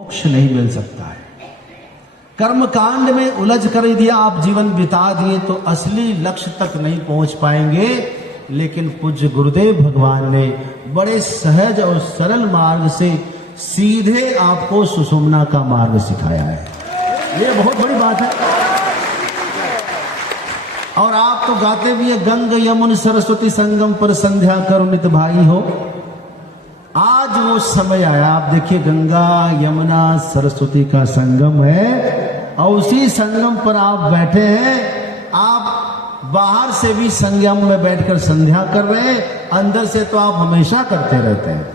मोक्ष नहीं मिल सकता है। कर्म कांड में उलझ कर यदि आप जीवन बिता दिए तो असली लक्ष्य तक नहीं पहुंच पाएंगे। लेकिन पूज्य गुरुदेव भगवान ने बड़े सहज और सरल मार्ग से सीधे आपको सुषुम्ना का मार्ग सिखाया है। ये बहुत बड़ी बात है। और आप तो गाते भी है, गंग यमुन सरस्वती संगम पर संध्या करुणित भाई हो। आज वो समय आया, आप देखिए गंगा यमुना सरस्वती का संगम है और उसी संगम पर आप बैठे हैं। आप बाहर से भी संगम में बैठकर संध्या कर रहे हैं, अंदर से तो आप हमेशा करते रहते हैं।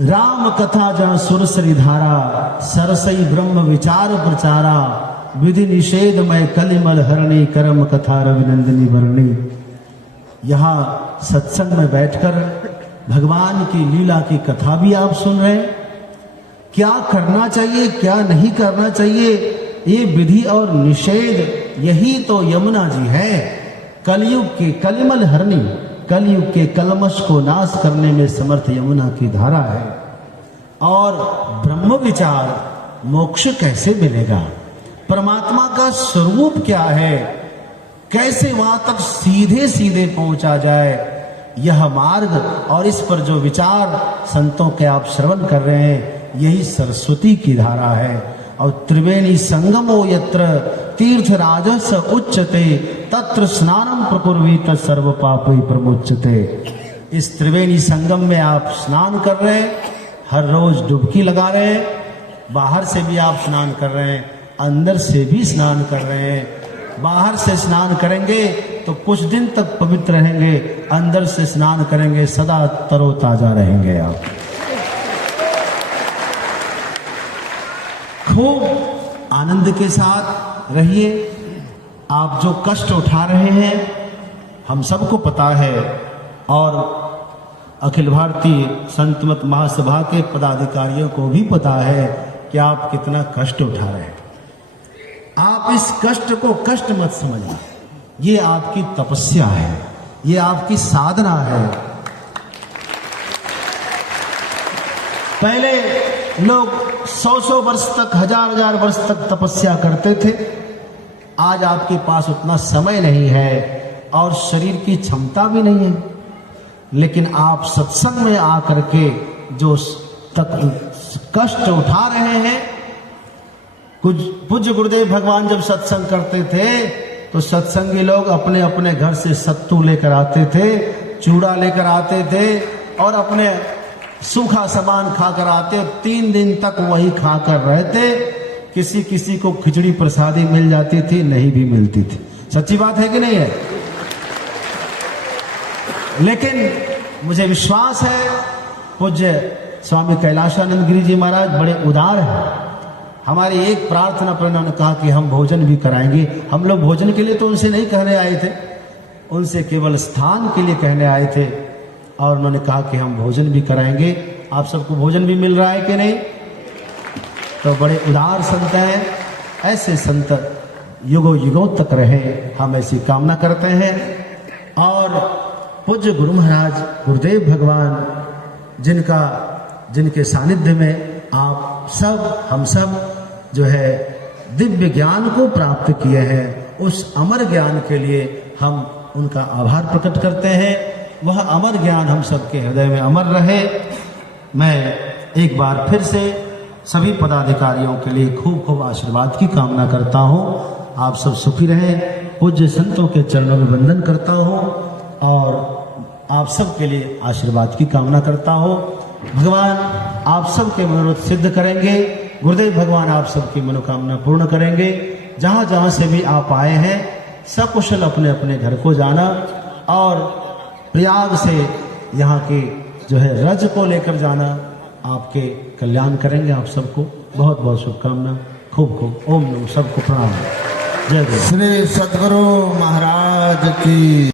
राम कथा जहाँ सुरसरी धारा, सरसई ब्रह्म विचार प्रचारा, विधि निषेध में कलिमल हरणी, कर्म कथा रविनंदिनी भरणी। यहाँ सत्संग में बैठकर भगवान की लीला की कथा भी आप सुन रहे हैं। क्या करना चाहिए, क्या नहीं करना चाहिए, ये विधि और निषेध, यही तो यमुना जी है। कलयुग के कलिमल हरणी, कलयुग के कलमश को नाश करने में समर्थ यमुना की धारा है। और ब्रह्म विचार, मोक्ष कैसे मिलेगा, परमात्मा का स्वरूप क्या है, कैसे वहां तक सीधे सीधे पहुंचा जाए, यह मार्ग और इस पर जो विचार संतों के आप श्रवण कर रहे हैं, यही सरस्वती की धारा है। और त्रिवेणी संगमो यत्र तीर्थ राजस उच्चते, तत्र स्नानम प्रकुर्वीत सर्व पापी प्रमुच्यते। इस त्रिवेणी संगम में आप स्नान कर रहे हैं, हर रोज डुबकी लगा रहे हैं। बाहर से भी आप स्नान कर रहे हैं, अंदर से भी स्नान कर रहे हैं। बाहर से स्नान करेंगे तो कुछ दिन तक पवित्र रहेंगे, अंदर से स्नान करेंगे सदा तरोताजा रहेंगे। आप खूब आनंद के साथ रहिए। आप जो कष्ट उठा रहे हैं हम सबको पता है, और अखिल भारतीय संत मत महासभा के पदाधिकारियों को भी पता है कि आप कितना कष्ट उठा रहे हैं। आप इस कष्ट को कष्ट मत समझिए, ये आपकी तपस्या है, ये आपकी साधना है। पहले लोग 100 वर्ष तक, हजार वर्ष तक तपस्या करते थे। आज आपके पास उतना समय नहीं है और शरीर की क्षमता भी नहीं है, लेकिन आप सत्संग में आकर के जो तक कष्ट उठा रहे हैं। कुछ पूज्य गुरुदेव भगवान जब सत्संग करते थे तो सत्संगी लोग अपने अपने घर से सत्तू लेकर आते थे, चूड़ा लेकर आते थे और अपने सूखा सामान खाकर आते, और 3 दिन तक वही खाकर रहते। किसी किसी को खिचड़ी प्रसादी मिल जाती थी, नहीं भी मिलती थी। सच्ची बात है कि नहीं है? लेकिन मुझे विश्वास है पूज्य स्वामी कैलाशानंद गिरी जी महाराज बड़े उदार हैं। हमारी एक प्रार्थना पर उन्होंने कहा कि हम भोजन भी कराएंगे। हम लोग भोजन के लिए तो उनसे नहीं कहने आए थे, उनसे केवल स्थान के लिए कहने आए थे। और उन्होंने कहा कि हम भोजन भी कराएंगे। आप सबको भोजन भी मिल रहा है कि नहीं? तो बड़े उदार संत हैं। ऐसे संत युगों युगों तक रहे, हम ऐसी कामना करते हैं। और पूज्य गुरु महाराज गुरुदेव भगवान, जिनके सानिध्य में आप सब, हम सब जो है दिव्य ज्ञान को प्राप्त किए हैं, उस अमर ज्ञान के लिए हम उनका आभार प्रकट करते हैं। वह अमर ज्ञान हम सबके हृदय में अमर रहे। मैं एक बार फिर से सभी पदाधिकारियों के लिए खूब खूब आशीर्वाद की कामना करता हूँ। आप सब सुखी रहें। पूज्य संतों के चरणों में वंदन करता हूँ और आप सब के लिए आशीर्वाद की कामना करता हूँ। भगवान आप सब के मनोरथ सिद्ध करेंगे। गुरुदेव भगवान आप सबकी मनोकामना पूर्ण करेंगे। जहाँ जहाँ से भी आप आए हैं सकुशल अपने अपने घर को जाना, और प्रयाग से यहाँ के जो है रज को लेकर जाना, आपके कल्याण करेंगे। आप सबको बहुत बहुत शुभकामना। खूब खूब ओम नमः। सबको प्रणाम। जय गुरु। श्री सद्गुरु महाराज की